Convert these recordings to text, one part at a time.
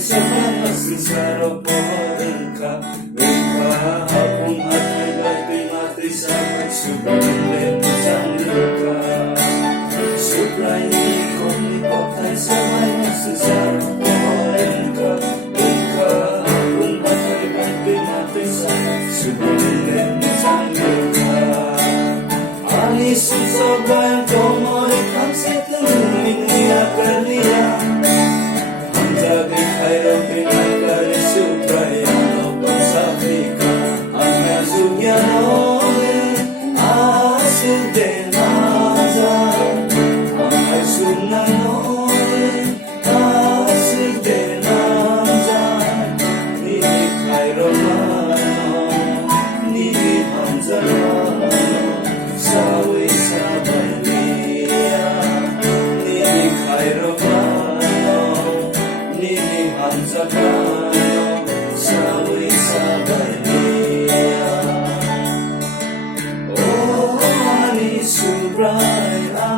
Sama sengsara pohonka Mereka apung atai baik mati sama Subhanallah bercandeka Subrani koni kotai sama sengsara pohonka Mereka apung atai baik mati sama Subhanallah bercandeka Ani susah bayang komori kamsi temui akan dia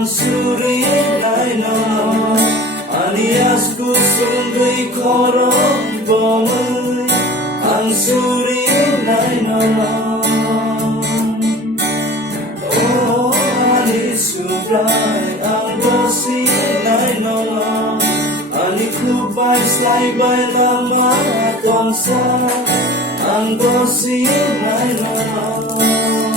Ang surinay no Aniasku sungguh korong bomay Ang surinay no Oh ani subray ang dosinay no Ani kubay saybay lama tongsa Ang dosinay no